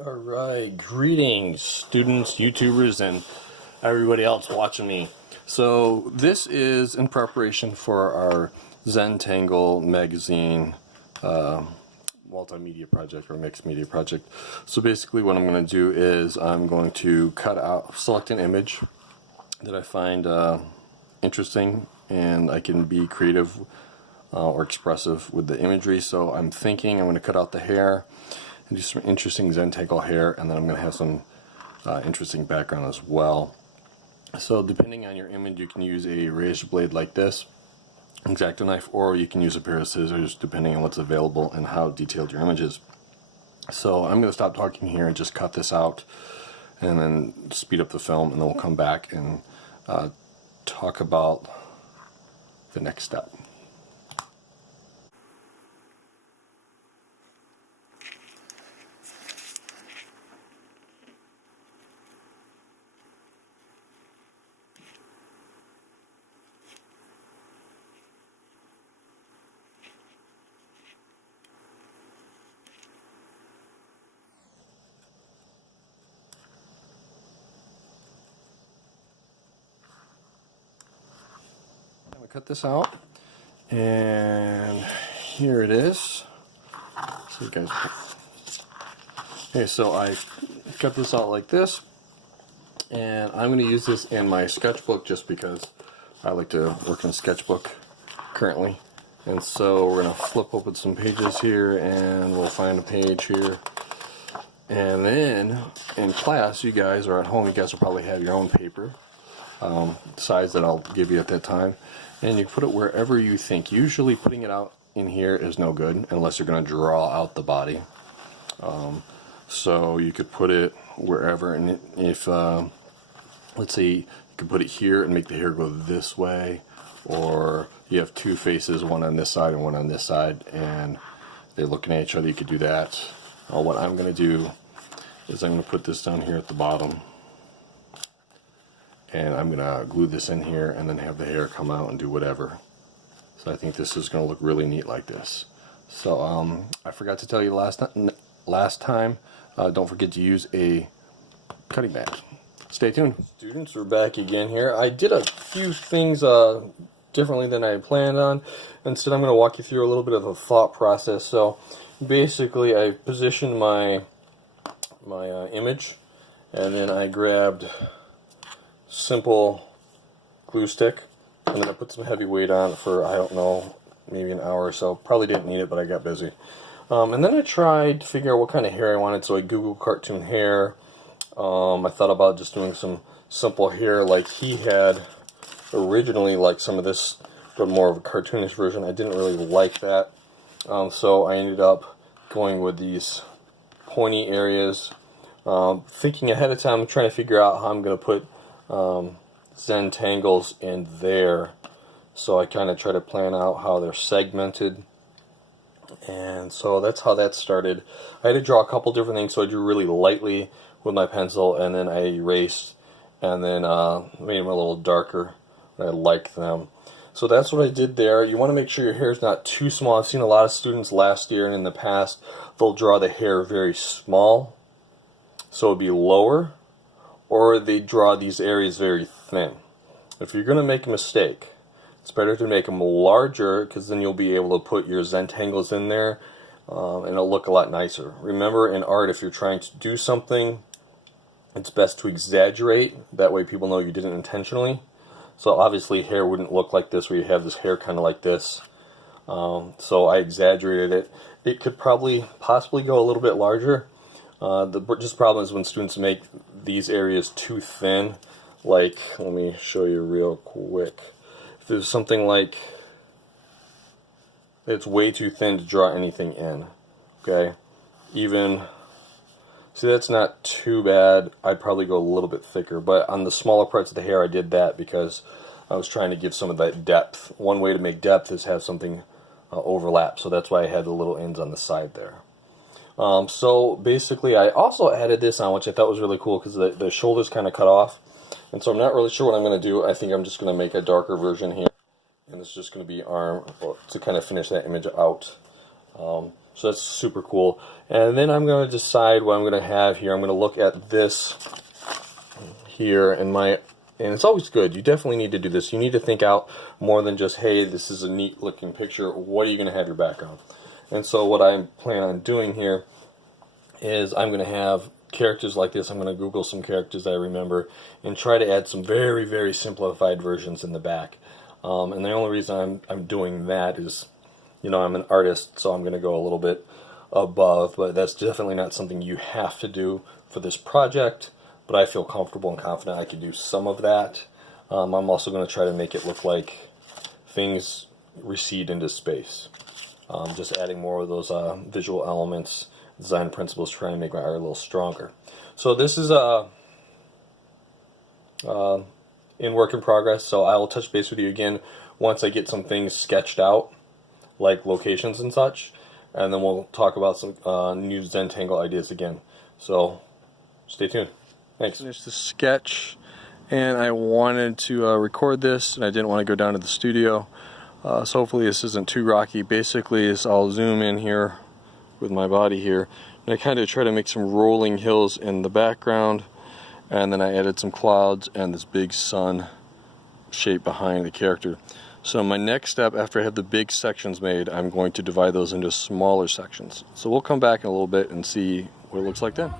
Alright, greetings students, YouTubers, and everybody else watching me. So this is in preparation for our Zentangle magazine multimedia project or mixed media project. So basically what I'm going to do is I'm going to select an image that I find interesting and I can be creative or expressive with the imagery. So I'm thinking I'm going to cut out the hair and do some interesting Zentangle hair, and then I'm going to have some interesting background as well. So depending on your image, you can use a razor blade like this, X-Acto knife, or you can use a pair of scissors depending on what's available and how detailed your image is. So I'm going to stop talking here and just cut this out and then speed up the film, and then we'll come back and talk about the next step. I'm going to cut this out, and here it is. So you guys, okay, so I cut this out like this, and I'm going to use this in my sketchbook just because I like to work in a sketchbook currently. And so we're going to flip open some pages here, and we'll find a page here. And then in class, you guys, or at home, you guys will probably have your own paper, size that I'll give you at that time. And you put it wherever you think. Usually putting it out in here is no good unless you're going to draw out the body. So you could put it wherever, and if let's say you could put it here and make the hair go this way, or you have two faces, one on this side and one on this side, and they're looking at each other, you could do that. What I'm going to do is I'm going to put this down here at the bottom, and I'm going to glue this in here and then have the hair come out and do whatever. So I think this is going to look really neat like this. So I forgot to tell you last time, don't forget to use a cutting mat. Stay tuned. Students, we're back again here. I did a few things differently than I had planned on. Instead, I'm going to walk you through a little bit of a thought process. So basically, I positioned my image, and then I grabbed simple glue stick, and then I put some heavy weight on it for, I don't know, maybe an hour or so. Probably didn't need it, but I got busy. And then I tried to figure out what kind of hair I wanted, so I googled cartoon hair. I thought about just doing some simple hair like he had originally, like some of this, but more of a cartoonish version. I didn't really like that, so I ended up going with these pointy areas. Thinking ahead of time, I'm trying to figure out how I'm going to put Zentangles in there. So I kind of try to plan out how they're segmented. And so that's how that started. I had to draw a couple different things, so I drew really lightly with my pencil, and then I erased, and then made them a little darker. I like them. So that's what I did there. You want to make sure your hair is not too small. I've seen a lot of students last year and in the past, they'll draw the hair very small, so it'll be lower, or they draw these areas very thin. If you're going to make a mistake, it's better to make them larger, because then you'll be able to put your Zentangles in there, and it'll look a lot nicer. Remember, in art, if you're trying to do something, it's best to exaggerate. That way people know you did it intentionally. So obviously hair wouldn't look like this, where you have this hair kind of like this. So I exaggerated it. It could possibly go a little bit larger. The problem is when students make these areas too thin. Like, let me show you real quick. If there's something like, it's way too thin to draw anything in. Okay, even, see, that's not too bad. I'd probably go a little bit thicker, but on the smaller parts of the hair I did that because I was trying to give some of that depth. One way to make depth is have something overlap, so that's why I had the little ends on the side there. So basically I also added this on, which I thought was really cool because the shoulders kind of cut off, and so I'm not really sure what I'm going to do. I think I'm just going to make a darker version here, and it's just going to be arm to kind of finish that image out. So that's super cool. And then I'm going to decide what I'm going to have here. I'm going to look at this here and it's always good. You definitely need to do this. You need to think out more than just, hey, this is a neat looking picture. What are you going to have your background? And so what I plan on doing here is I'm going to have characters like this. I'm going to Google some characters that I remember and try to add some very, very simplified versions in the back. And the only reason I'm doing that is, you know, I'm an artist, so I'm going to go a little bit above, but that's definitely not something you have to do for this project, but I feel comfortable and confident I can do some of that. I'm also going to try to make it look like things recede into space. Just adding more of those visual elements, design principles, trying to make my art a little stronger. So this is in work in progress, so I will touch base with you again once I get some things sketched out, like locations and such, and then we'll talk about some new Zentangle ideas again. So stay tuned. Thanks. Finished the sketch, and I wanted to record this, and I didn't want to go down to the studio, so hopefully this isn't too rocky. Basically, is I'll zoom in here with my body here, and I kind of try to make some rolling hills in the background, and then I added some clouds and this big sun shape behind the character. So my next step, after I have the big sections made, I'm going to divide those into smaller sections. So we'll come back in a little bit and see what it looks like then.